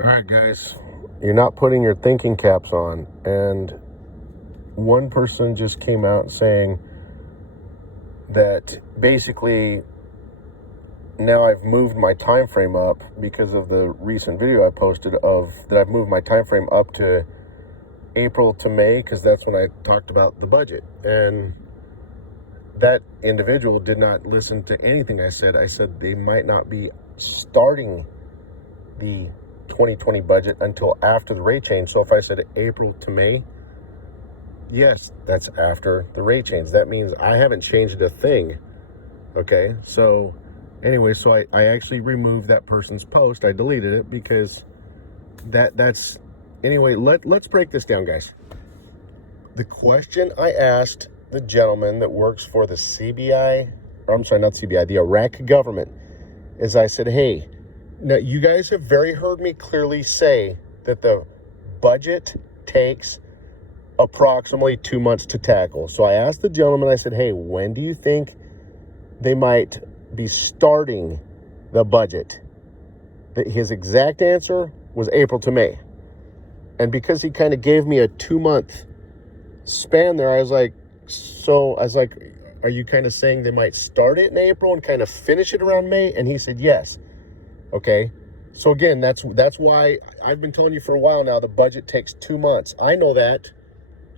All right, guys, you're not putting your thinking caps on. And one person just came out saying that basically now I've moved my time frame up because of the recent video I posted of that I've moved my time frame up to April to May because that's when I talked about the budget. And that individual did not listen to anything I said. I said they might not be starting the 2020 budget until after the rate change. So if I said April to May, yes, that's after the rate change. That means I haven't changed a thing. Okay, so anyway, so I actually removed that person's post. I deleted it because that's anyway. Let's break this down, guys. The question I asked the gentleman that works for the CBI, or I'm sorry, not CBI, the Iraq government, is I said, hey, now you guys have heard me clearly say that the budget takes approximately 2 months to tackle. So I asked the gentleman, I said, hey, when do you think they might be starting the budget? His exact answer was April to May. And because he kind of gave me a 2-month span there, I was like, are you kind of saying they might start it in April and kind of finish it around May? And he said, yes. Okay. So again, that's why I've been telling you for a while now, the budget takes 2 months. I know that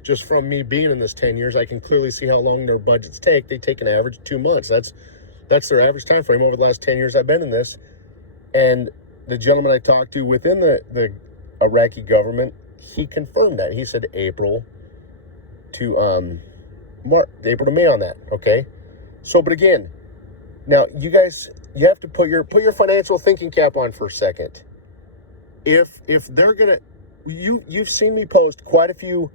just from me being in this 10 years, I can clearly see how long their budgets take. They take an average 2 months. That's their average time frame over the last 10 years I've been in this. And the gentleman I talked to within the Iraqi government, he confirmed that. He said April to May on that. Okay. So, but again, now you guys, you have to put your financial thinking cap on for a second. If they're gonna, you've seen me post quite a few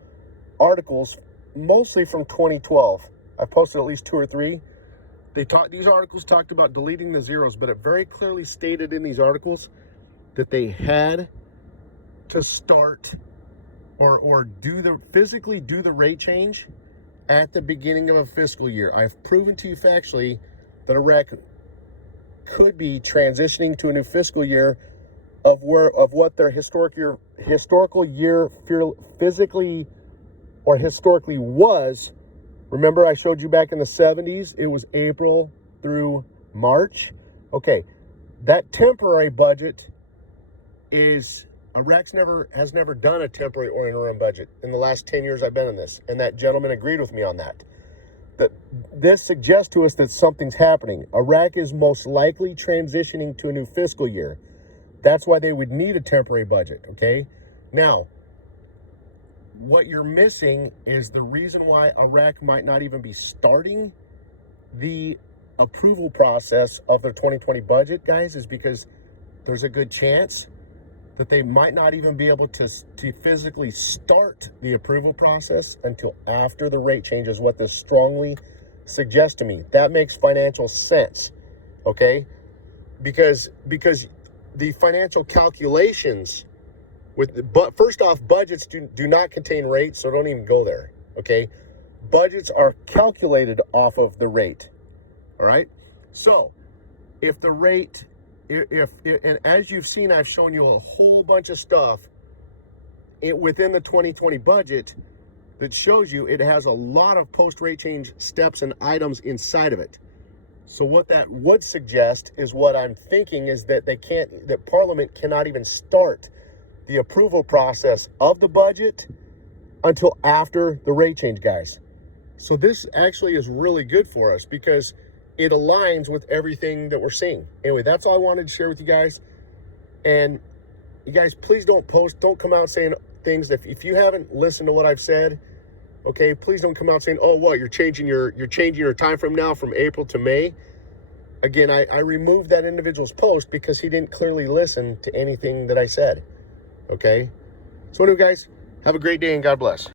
articles, mostly from 2012. I've posted at least 2 or 3. These articles talked about deleting the zeros, but it very clearly stated in these articles that they had to start or physically do the rate change at the beginning of a fiscal year. I've proven to you factually that Iraq could be transitioning to a new fiscal year of what their historical year physically or historically was. Remember, I showed you back in the 70s, it was April through March. Okay, that temporary budget is, Iraq has never done a temporary or interim budget in the last 10 years I've been in this. And that gentleman agreed with me on that. That this suggests to us that something's happening. Iraq is most likely transitioning to a new fiscal year. That's why they would need a temporary budget, okay? Now, what you're missing is the reason why Iraq might not even be starting the approval process of their 2020 budget, guys, is because there's a good chance that they might not even be able to physically start the approval process until after the rate change, is what this strongly suggests to me. That makes financial sense, okay? Because the financial calculations but first off, budgets do not contain rates, so don't even go there, okay? Budgets are calculated off of the rate, all right? So if the rate, and as you've seen, I've shown you a whole bunch of stuff within the 2020 budget that shows you it has a lot of post-rate change steps and items inside of it. So what that would suggest is, what I'm thinking is that that Parliament cannot even start the approval process of the budget until after the rate change, guys. So this actually is really good for us because it aligns with everything that we're seeing. Anyway, that's all I wanted to share with you guys. And you guys, please don't come out saying things that if you haven't listened to what I've said, okay, please don't come out saying, oh, what, you're changing your time frame now from April to May. Again, I removed that individual's post because he didn't clearly listen to anything that I said. Okay? So anyway, guys, have a great day and God bless.